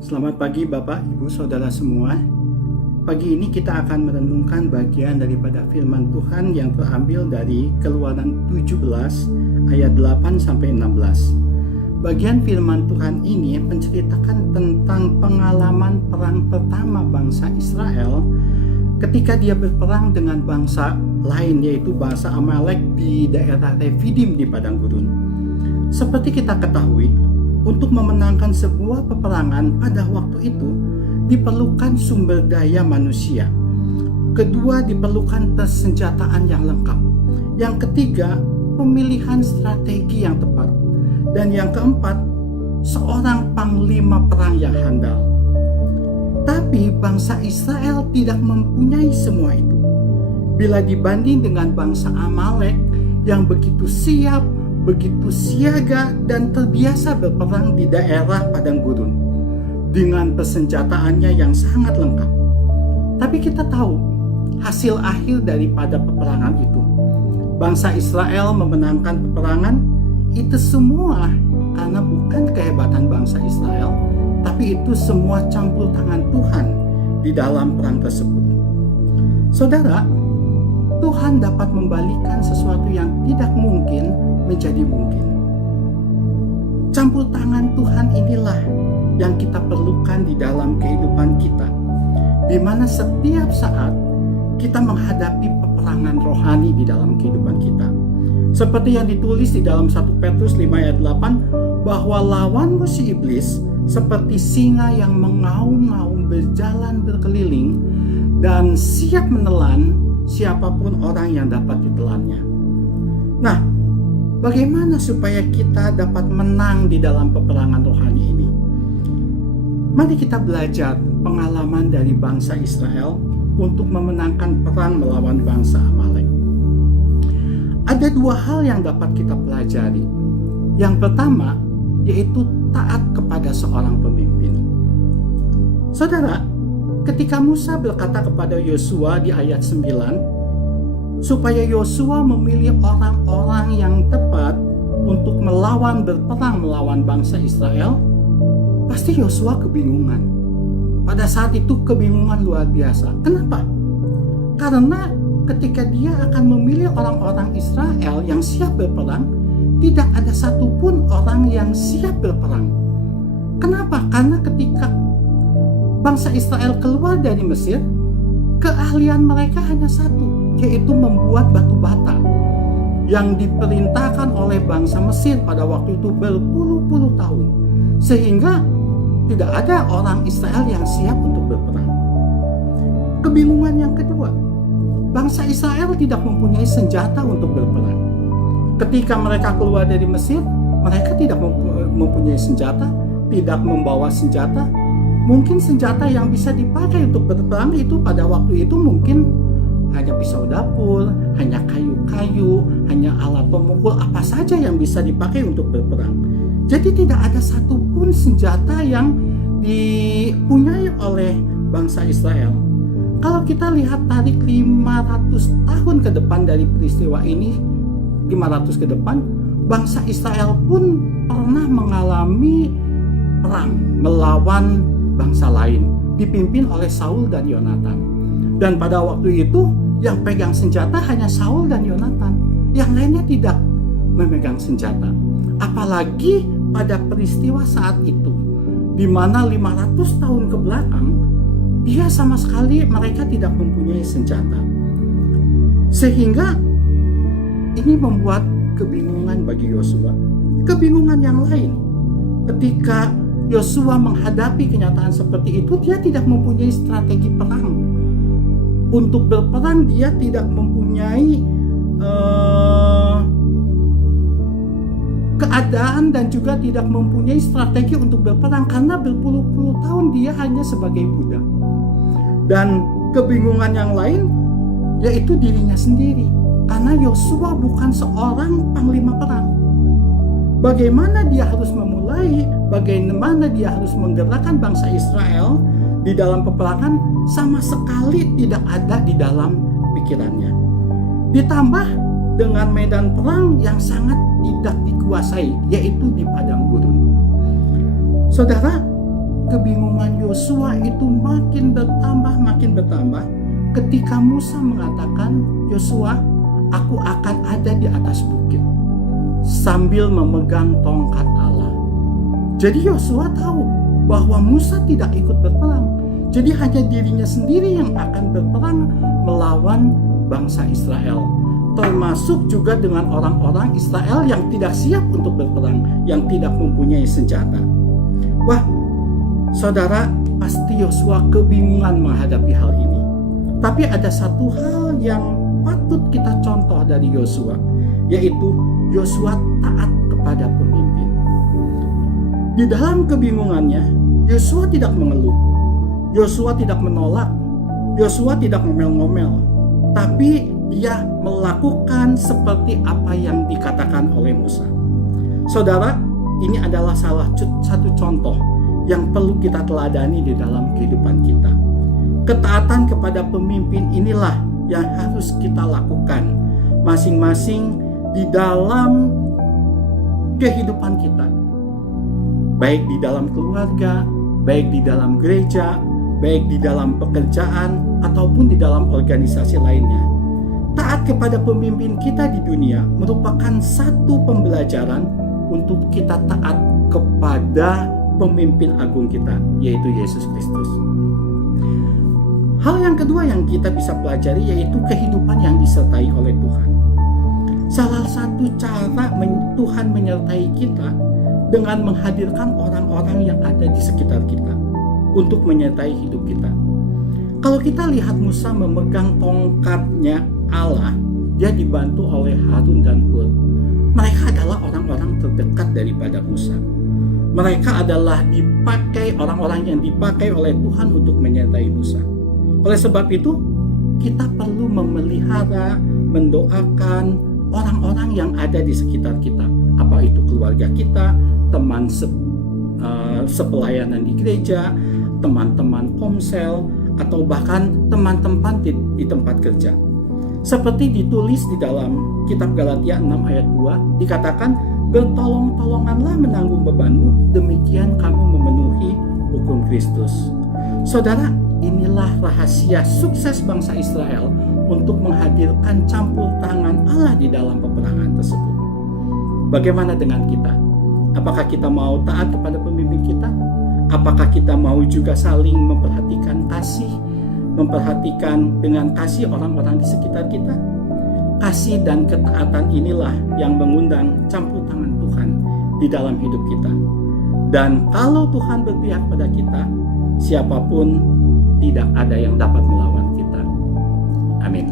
Selamat pagi Bapak, Ibu, Saudara semua. Pagi ini kita akan merenungkan bagian daripada firman Tuhan yang terambil dari Keluaran 17 ayat 8 sampai 16. Bagian firman Tuhan ini menceritakan tentang pengalaman perang pertama bangsa Israel ketika dia berperang dengan bangsa lain, yaitu bangsa Amalek di daerah Refidim di padang gurun. Seperti kita ketahui, untuk memenangkan sebuah peperangan pada waktu itu diperlukan sumber daya manusia. Kedua, diperlukan persenjataan yang lengkap. Yang ketiga, pemilihan strategi yang tepat. Dan yang keempat, seorang panglima perang yang handal. Tapi bangsa Israel tidak mempunyai semua itu. Bila dibanding dengan bangsa Amalek yang begitu siap, begitu siaga dan terbiasa berperang di daerah padang gurun dengan persenjataannya yang sangat lengkap. Tapi kita tahu hasil akhir daripada peperangan itu. Bangsa Israel memenangkan peperangan itu semua karena bukan kehebatan bangsa Israel, tapi itu semua campur tangan Tuhan di dalam perang tersebut. Saudara, Tuhan dapat membalikan sesuatu yang tidak mungkin menjadi mungkin. Campur tangan Tuhan inilah yang kita perlukan di dalam kehidupan kita, di mana setiap saat kita menghadapi peperangan rohani di dalam kehidupan kita. Seperti yang ditulis di dalam 1 Petrus 5 ayat 8, bahwa lawanmu si iblis seperti singa yang mengaum-ngaum berjalan berkeliling dan siap menelan siapapun orang yang dapat ditelannya. Nah, bagaimana supaya kita dapat menang di dalam peperangan rohani ini? Mari kita belajar pengalaman dari bangsa Israel untuk memenangkan perang melawan bangsa Amalek. Ada dua hal yang dapat kita pelajari. Yang pertama, yaitu taat kepada seorang pemimpin. Saudara, ketika Musa berkata kepada Yosua di ayat 9, supaya Yosua memilih orang-orang yang tepat untuk berperang melawan bangsa Israel, pasti Yosua kebingungan. Pada saat itu kebingungan luar biasa. Kenapa? Karena ketika dia akan memilih orang-orang Israel yang siap berperang, tidak ada satupun orang yang siap berperang. Kenapa? Karena ketika bangsa Israel keluar dari Mesir, keahlian mereka hanya satu, yaitu membuat batu bata yang diperintahkan oleh bangsa Mesir pada waktu itu berpuluh-puluh tahun, sehingga tidak ada orang Israel yang siap untuk berperang. Kebingungan yang kedua, bangsa Israel tidak mempunyai senjata untuk berperang. Ketika mereka keluar dari Mesir, mereka tidak mempunyai senjata, tidak membawa senjata. Mungkin senjata yang bisa dipakai untuk berperang itu pada waktu itu mungkin hanya pisau dapur, hanya kayu-kayu, hanya alat pemukul, apa saja yang bisa dipakai untuk berperang. Jadi tidak ada satupun senjata yang dipunyai oleh bangsa Israel. Kalau kita lihat tarik 500 tahun ke depan dari peristiwa ini, 500 ke depan, bangsa Israel pun pernah mengalami perang melawan bangsa lain, dipimpin oleh Saul dan Yonatan. Dan pada waktu itu yang pegang senjata hanya Saul dan Yonatan, yang lainnya tidak memegang senjata. Apalagi pada peristiwa saat itu, di mana 500 tahun ke belakang, dia sama sekali mereka tidak mempunyai senjata. Sehingga ini membuat kebingungan bagi Yosua. Kebingungan yang lain, ketika Yosua menghadapi kenyataan seperti itu, dia tidak mempunyai strategi perang. Untuk berperang dia tidak mempunyai keadaan dan juga tidak mempunyai strategi untuk berperang karena berpuluh-puluh tahun dia hanya sebagai budak. Dan kebingungan yang lain yaitu dirinya sendiri, karena Yosua bukan seorang panglima perang. Bagaimana dia harus memulai, bagaimana dia harus menggerakkan bangsa Israel di dalam peperangan sama sekali tidak ada di dalam pikirannya. Ditambah dengan medan perang yang sangat tidak dikuasai, yaitu di padang gurun. Saudara, kebingungan Yosua itu makin bertambah ketika Musa mengatakan, "Yosua, aku akan ada di atas bukit," sambil memegang tongkat Allah. Jadi Yosua tahu bahwa Musa tidak ikut berperang. Jadi hanya dirinya sendiri yang akan berperang melawan bangsa Israel. Termasuk juga dengan orang-orang Israel yang tidak siap untuk berperang, yang tidak mempunyai senjata. Wah, saudara, pasti Yosua kebingungan menghadapi hal ini. Tapi ada satu hal yang patut kita contoh dari Yosua, yaitu Yosua taat kepada pemimpin. Di dalam kebingungannya, Yosua tidak mengeluh, Yosua tidak menolak, Yosua tidak ngomel-ngomel, tapi dia melakukan seperti apa yang dikatakan oleh Musa. Saudara, ini adalah salah satu contoh yang perlu kita teladani di dalam kehidupan kita. Ketaatan kepada pemimpin inilah yang harus kita lakukan masing-masing di dalam kehidupan kita. Baik di dalam keluarga, baik di dalam gereja, baik di dalam pekerjaan, ataupun di dalam organisasi lainnya. Taat kepada pemimpin kita di dunia merupakan satu pembelajaran untuk kita taat kepada pemimpin agung kita, yaitu Yesus Kristus. Hal yang kedua yang kita bisa pelajari yaitu kehidupan yang disertai oleh Tuhan. Salah satu cara Tuhan menyertai kita dengan menghadirkan orang-orang yang ada di sekitar kita untuk menyertai hidup kita. Kalau kita lihat Musa memegang tongkatnya Allah, dia dibantu oleh Harun dan Hur. Mereka adalah orang-orang terdekat daripada Musa. Mereka adalah orang-orang yang dipakai oleh Tuhan untuk menyertai Musa. Oleh sebab itu, kita perlu memelihara, mendoakan orang-orang yang ada di sekitar kita. Apa itu keluarga kita, teman sepelayanan di gereja, teman-teman komsel, atau bahkan teman-teman di tempat kerja. Seperti ditulis di dalam kitab Galatia 6 ayat 2, dikatakan, "Bertolong-tolonganlah menanggung bebanmu, demikian kamu memenuhi hukum Kristus." Saudara, inilah rahasia sukses bangsa Israel untuk menghadirkan campur tangan Allah di dalam peperangan tersebut. Bagaimana dengan kita? Apakah kita mau taat kepada pemimpin kita? Apakah kita mau juga saling memperhatikan dengan kasih orang-orang di sekitar kita? Kasih dan ketaatan inilah yang mengundang campur tangan Tuhan di dalam hidup kita. Dan kalau Tuhan berpihak pada kita, siapapun tidak ada yang dapat melawan kita. Amin.